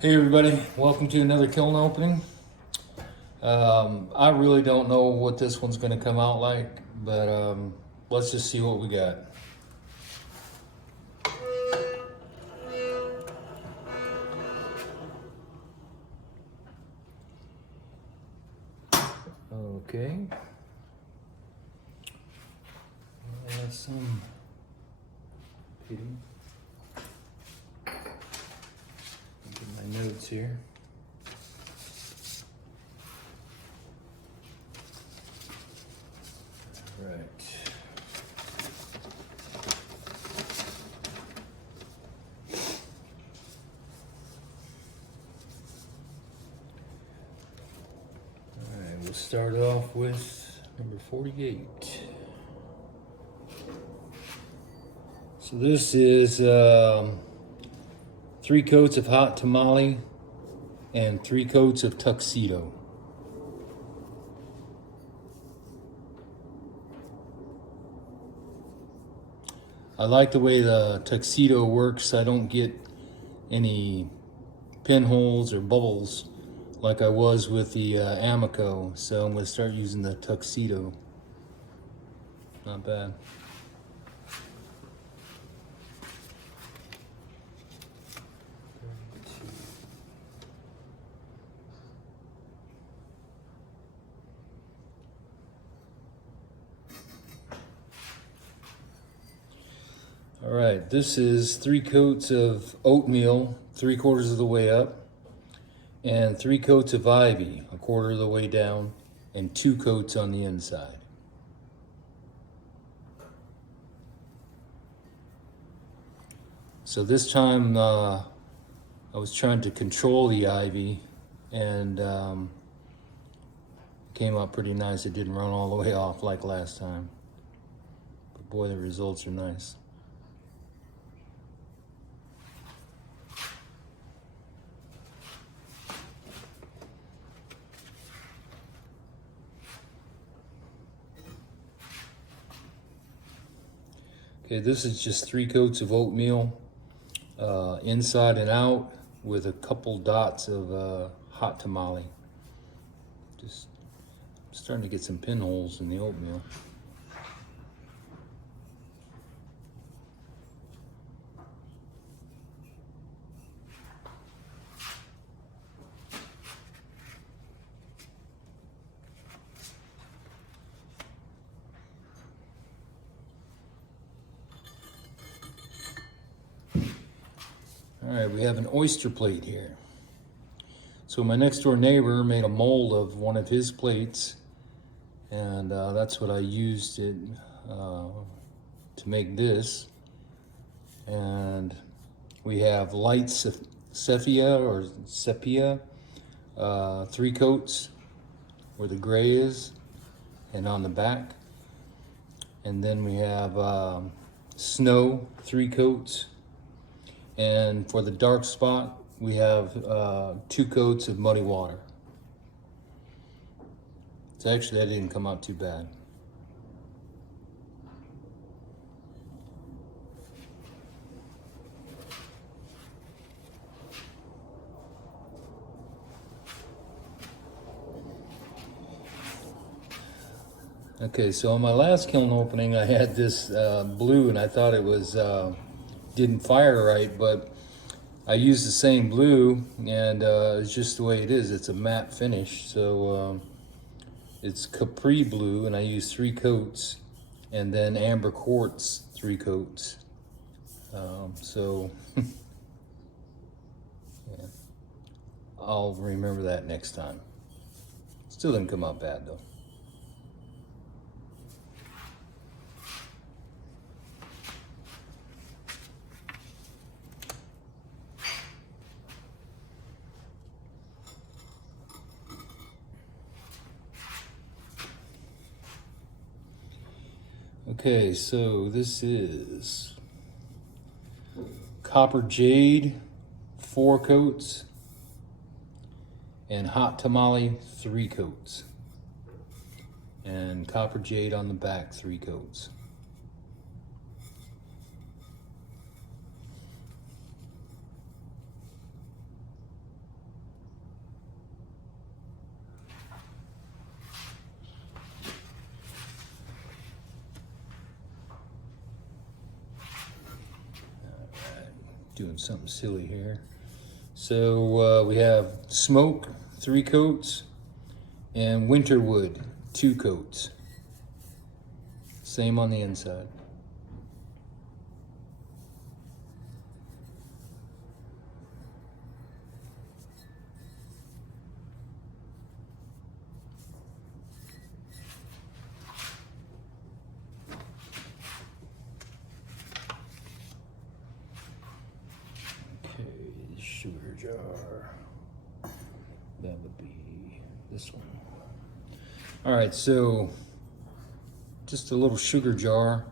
Hey everybody, welcome to another kiln opening. I really don't know what this one's going to come out like, but let's just see what we got. Okay. Some pity. Get my notes here. All right. We'll start off with number 48. So this is 3 coats of hot tamale and 3 coats of tuxedo. I like the way the tuxedo works. I don't get any pinholes or bubbles like I was with the Amico, so I'm going to start using the tuxedo. Not bad. All right, this is 3 coats of oatmeal, 3/4 of the way up, and 3 coats of ivy, 1/4 of the way down, and 2 coats on the inside. So this time I was trying to control the ivy, and came out pretty nice. It didn't run all the way off like last time. But boy, the results are nice. Okay, this is just 3 coats of oatmeal, inside and out, with a couple dots of hot tamale. Just starting to get some pinholes in the oatmeal. All right, we have an oyster plate here. So my next door neighbor made a mold of one of his plates, and that's what I used it to make this. And we have light sepia or sepia, 3 coats where the gray is and on the back. And then we have snow, 3 coats. And for the dark spot, we have 2 coats of muddy water. So actually, that didn't come out too bad. Okay, so on my last kiln opening, I had this blue, and I thought it was didn't fire right, but I used the same blue, and it's just the way it is. It's a matte finish, so it's Capri blue, and I used 3 coats, and then amber quartz 3 coats. So yeah, I'll remember that next time. Still didn't come out bad though. Okay, so this is copper jade, 4 coats, and hot tamale, 3 coats. And copper jade on the back, 3 coats. doing something silly here. So we have smoke, 3 coats, and winterwood, 2 coats. Same on the inside. Sugar jar. That would be this one. All right, so just a little sugar jar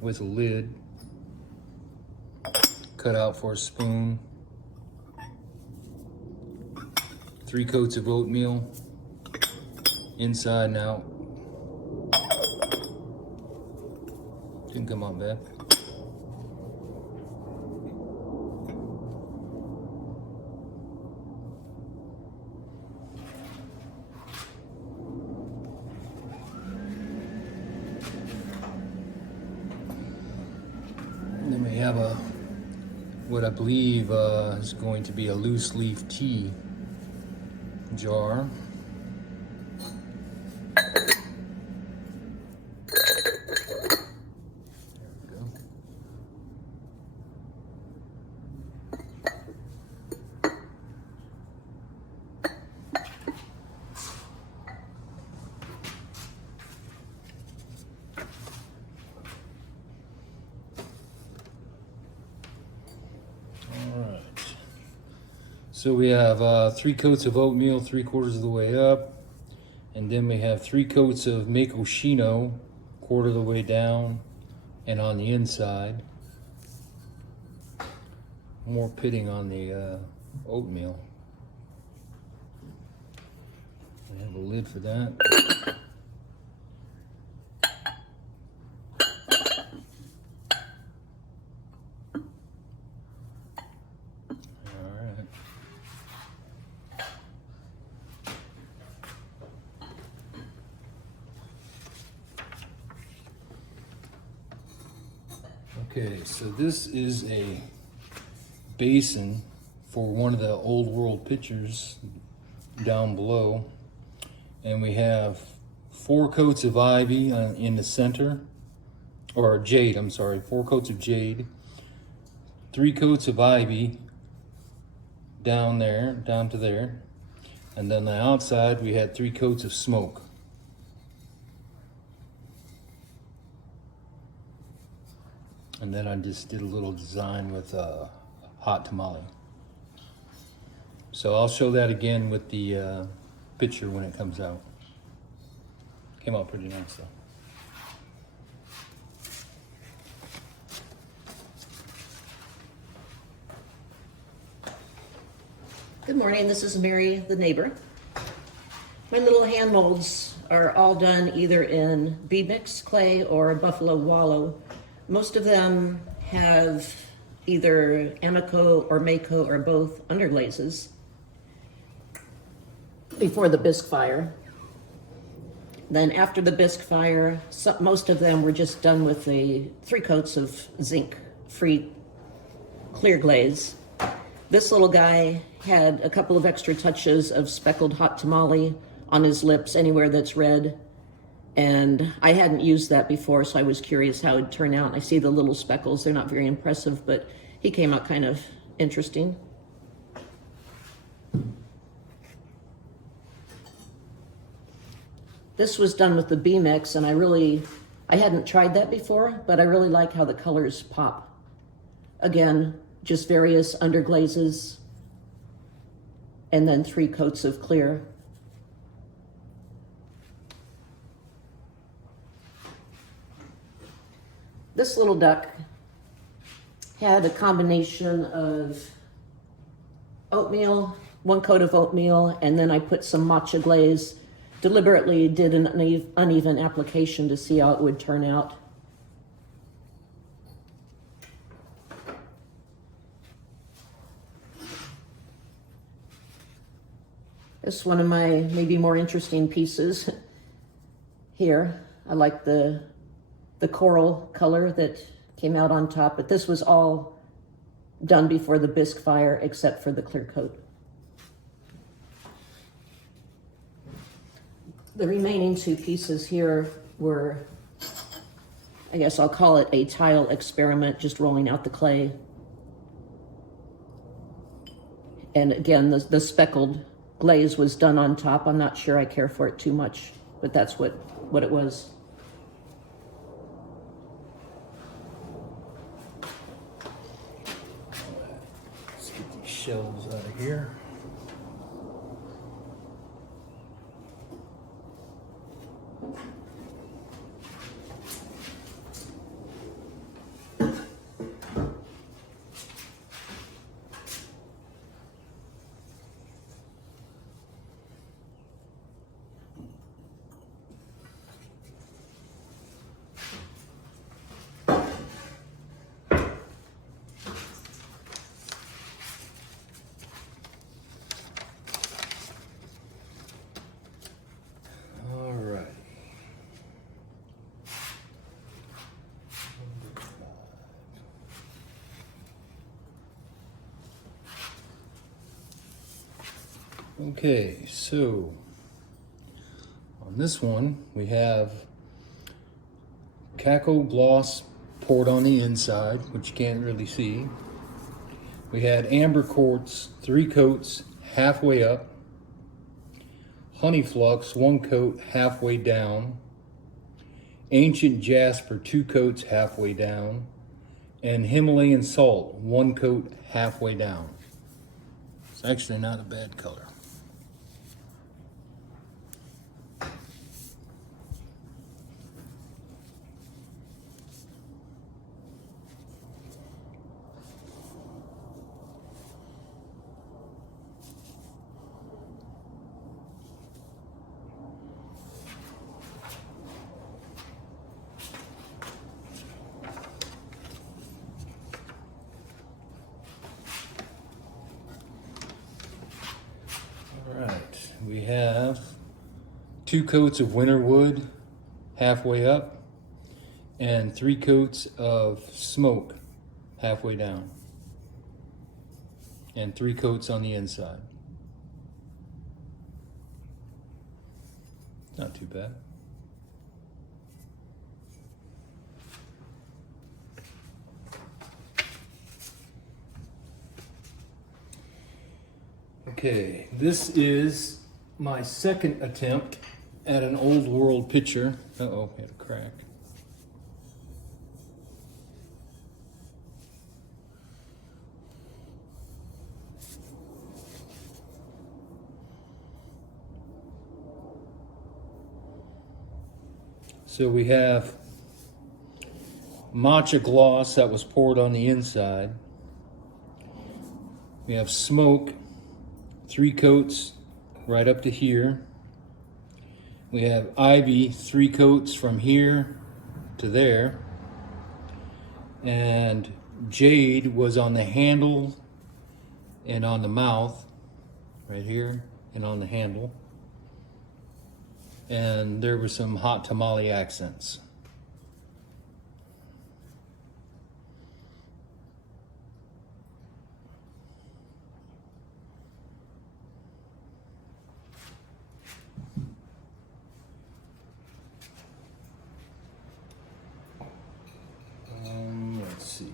with a lid cut out for a spoon. 3 coats of oatmeal, inside and out. Didn't come out bad. Then we have what I believe is going to be a loose leaf tea jar. There we go. So we have 3 coats of oatmeal, 3/4 of the way up, and then we have 3 coats of Makoshino, 1/4 of the way down, and on the inside. More pitting on the oatmeal. We have a lid for that. Okay, so this is a basin for one of the old world pictures down below, and we have 4 coats of ivy in the center, or jade, I'm sorry, 4 coats of jade, 3 coats of ivy down there, down to there, and then the outside we had 3 coats of smoke. And then I just did a little design with hot tamale. So I'll show that again with the picture when it comes out. Came out pretty nice though. Good morning, this is Mary, the neighbor. My little hand molds are all done either in bead mix clay or buffalo wallow. Most of them have either Amico or Mako or both underglazes before the bisque fire. Then after the bisque fire, most of them were just done with the 3 coats of zinc-free clear glaze. This little guy had a couple of extra touches of speckled hot tamale on his lips anywhere that's red. And I hadn't used that before, so I was curious how it'd turn out. I see the little speckles, they're not very impressive, but he came out kind of interesting. This was done with the B-Mix, and I hadn't tried that before, but I really like how the colors pop. Again, just various underglazes, and then 3 coats of clear. This little duck had a combination of oatmeal, 1 coat of oatmeal, and then I put some matcha glaze. Deliberately did an uneven application to see how it would turn out. This is one of my maybe more interesting pieces here. I like the coral color that came out on top, but this was all done before the bisque fire except for the clear coat. The remaining two pieces here were, I guess I'll call it a tile experiment, just rolling out the clay. And again, the speckled glaze was done on top. I'm not sure I care for it too much, but that's what it was. Let's get these shelves out of here. Okay, so on this one we have Caco gloss poured on the inside, which you can't really see. We had amber quartz, 3 coats halfway up, honey flux, 1 coat halfway down, ancient jasper, 2 coats halfway down, and Himalayan salt, 1 coat halfway down. It's actually not a bad color. Alright, we have 2 coats of winter wood halfway up and 3 coats of smoke halfway down and 3 coats on the inside. Not too bad. Okay, this is my second attempt at an old world picture. Uh-oh, had a crack. So we have matcha gloss that was poured on the inside. We have smoke, 3 coats right up to here. We have ivy, 3 coats from here to there. And jade was on the handle and on the mouth, right here, and on the handle. And there were some hot tamale accents. Let's see.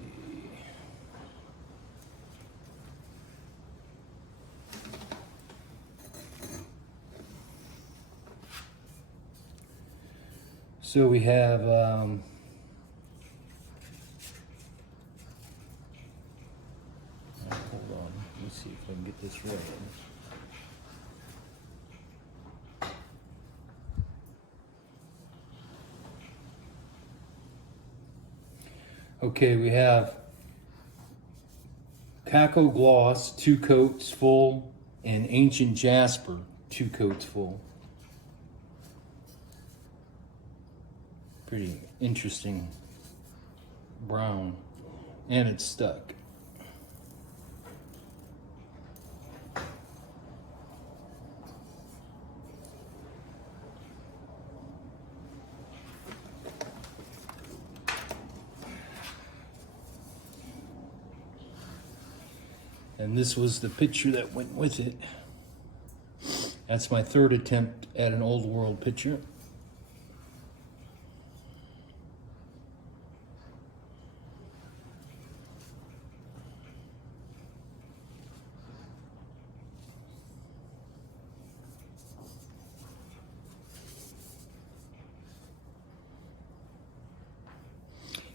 So we have hold on, let me see if I can get this right. Okay, we have Caco gloss, 2 coats full, and ancient jasper, 2 coats full. Pretty interesting brown, and it's stuck. And this was the picture that went with it. That's my third attempt at an old world picture.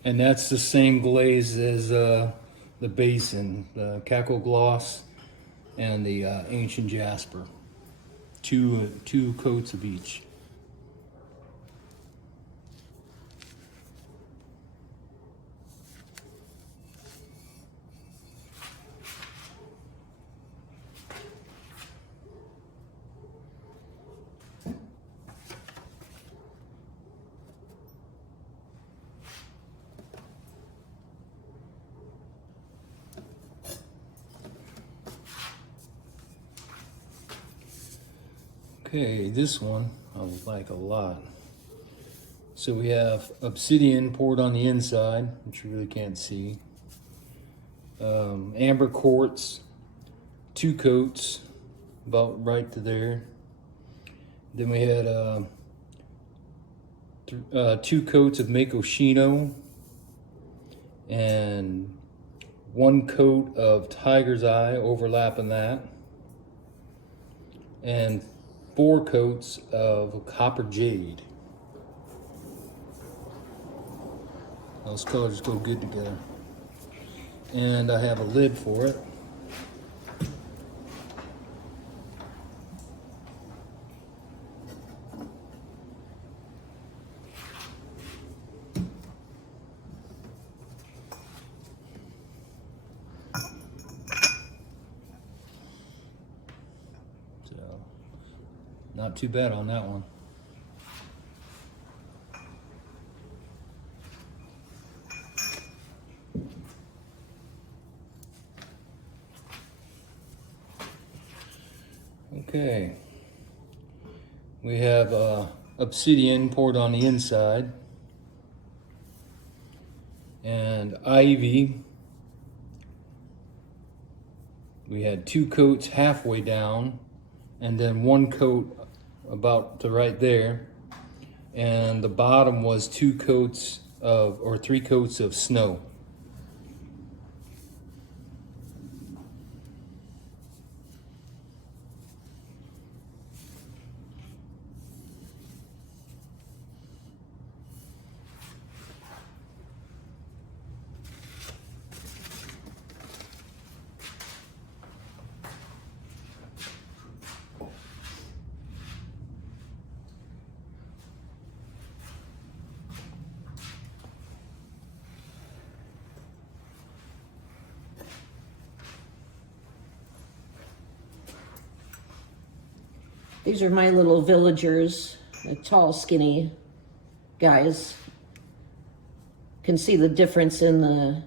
And that's the same glaze as the basin, the Cackle Gloss and the Ancient Jasper. Two coats of each. Okay, this one I like a lot. So we have obsidian poured on the inside, which you really can't see. Amber quartz, 2 coats, about right to there. Then we had 2 coats of Makoshino and 1 coat of Tiger's Eye overlapping that, and 4 coats of Copper Jade. Those colors go good together. And I have a lid for it. Not too bad on that one. Okay. We have obsidian poured on the inside. And ivy. We had 2 coats halfway down, and then 1 coat about to right there, and the bottom was 2 coats of, or 3 coats of snow. These are my little villagers, the tall, skinny guys. Can see the difference in the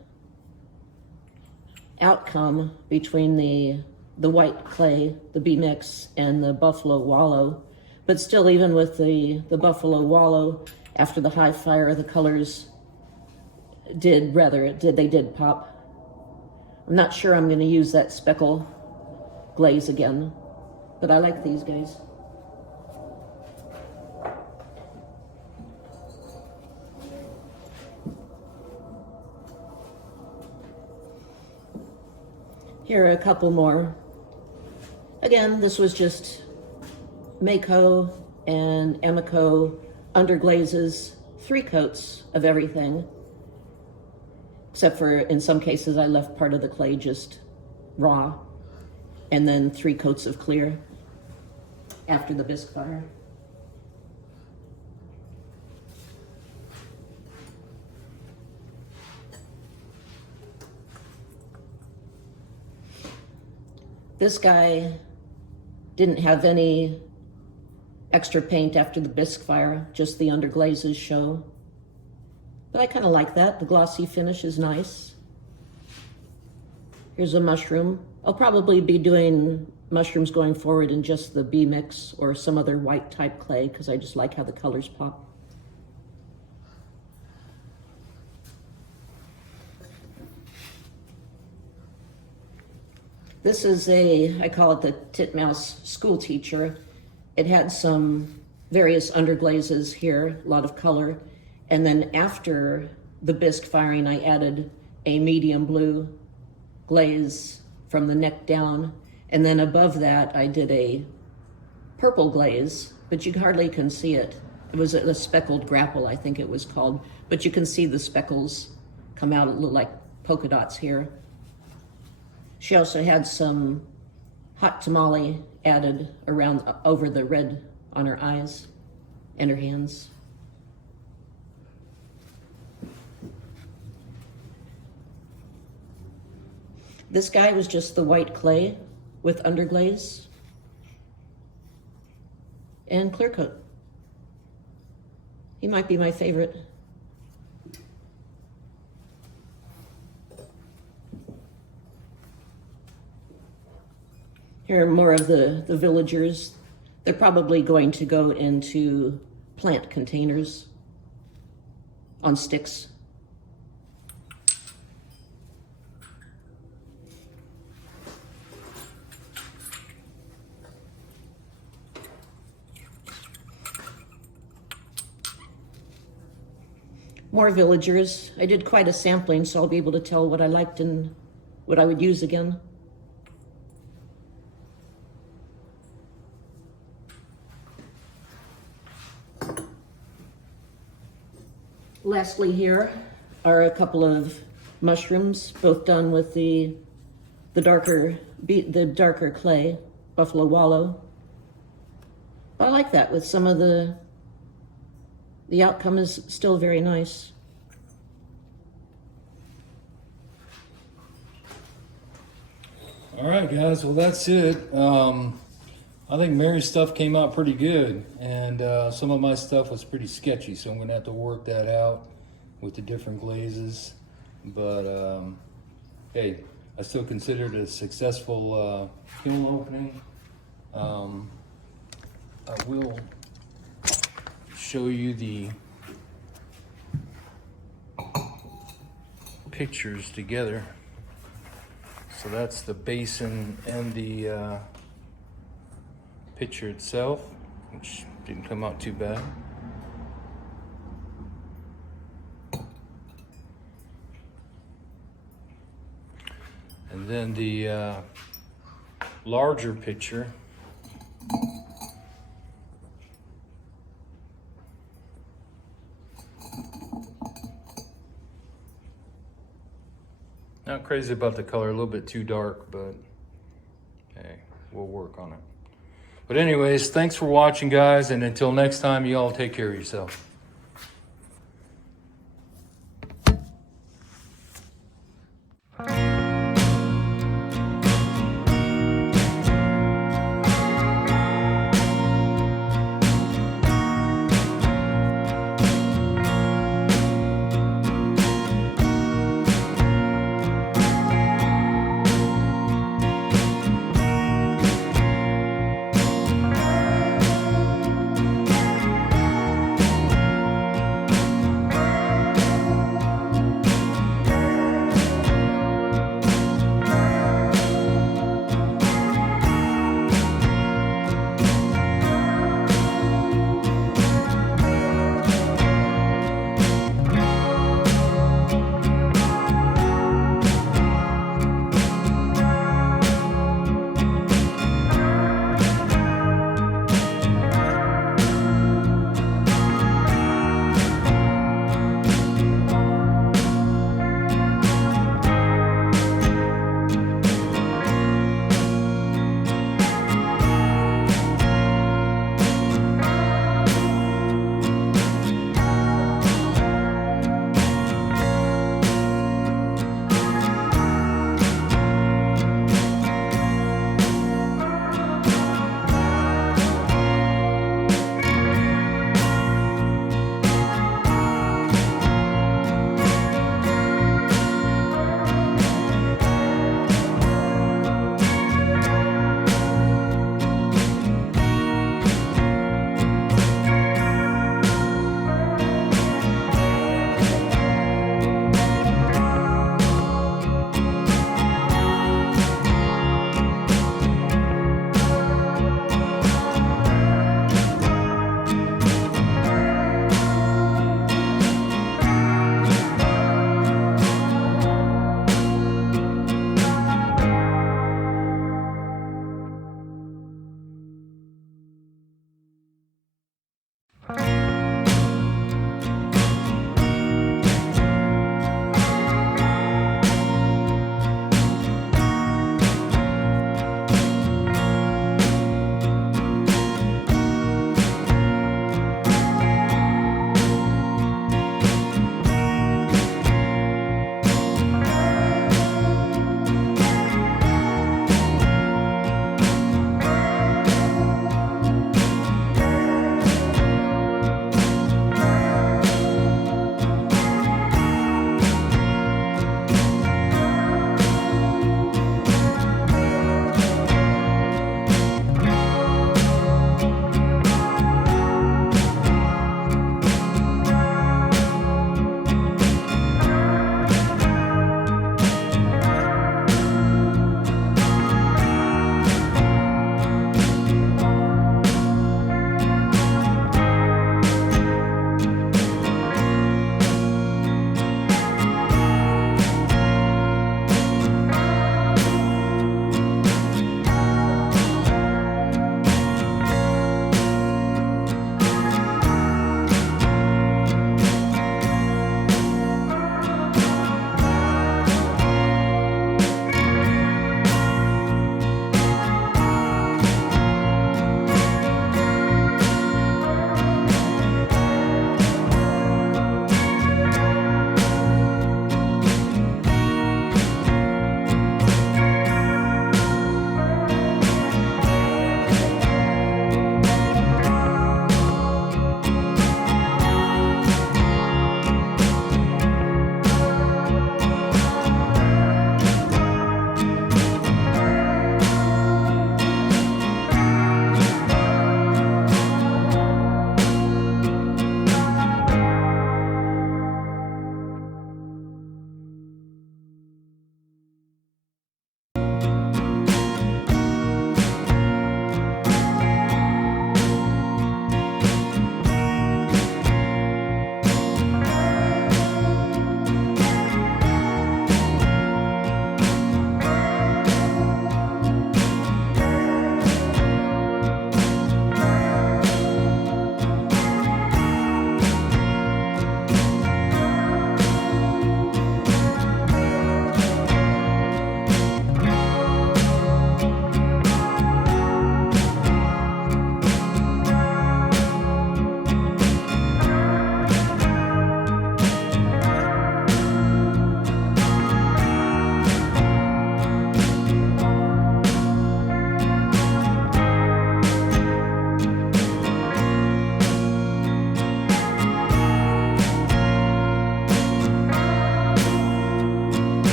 outcome between the white clay, the B-mix, and the buffalo wallow. But still, even with the buffalo wallow, after the high fire, the colors did pop. I'm not sure I'm going to use that speckle glaze again, but I like these guys. Here are a couple more. Again, this was just Mako and Emiko underglazes, 3 coats of everything. Except for, in some cases, I left part of the clay just raw. And then 3 coats of clear after the bisque fire. This guy didn't have any extra paint after the bisque fire, just the underglazes show. But I kind of like that. The glossy finish is nice. Here's a mushroom. I'll probably be doing mushrooms going forward in just the B-mix or some other white type clay because I just like how the colors pop. This is I call it the titmouse school teacher. It had some various underglazes here, a lot of color. And then after the bisque firing, I added a medium blue glaze from the neck down. And then above that, I did a purple glaze, but you hardly can see it. It was a speckled grapple, I think it was called. But you can see the speckles come out, look like polka dots here. She also had some hot tamale added around over the red on her eyes and her hands. This guy was just the white clay with underglaze and clear coat. He might be my favorite. Here are more of the villagers. They're probably going to go into plant containers on sticks. More villagers. I did quite a sampling, so I'll be able to tell what I liked and what I would use again. Lastly, here are a couple of mushrooms, both done with the darker clay, buffalo wallow. But I like that. With some of the outcome is still very nice. All right, guys. Well, that's it. I think Mary's stuff came out pretty good, and some of my stuff was pretty sketchy, so I'm going to have to work that out with the different glazes. But hey, I still consider it a successful kiln opening. I will show you the pictures together. So that's the basin and the picture itself, which didn't come out too bad. And then the larger picture. Not crazy about the color, a little bit too dark, but hey, we'll work on it. But anyways, thanks for watching, guys, and until next time, you all take care of yourself.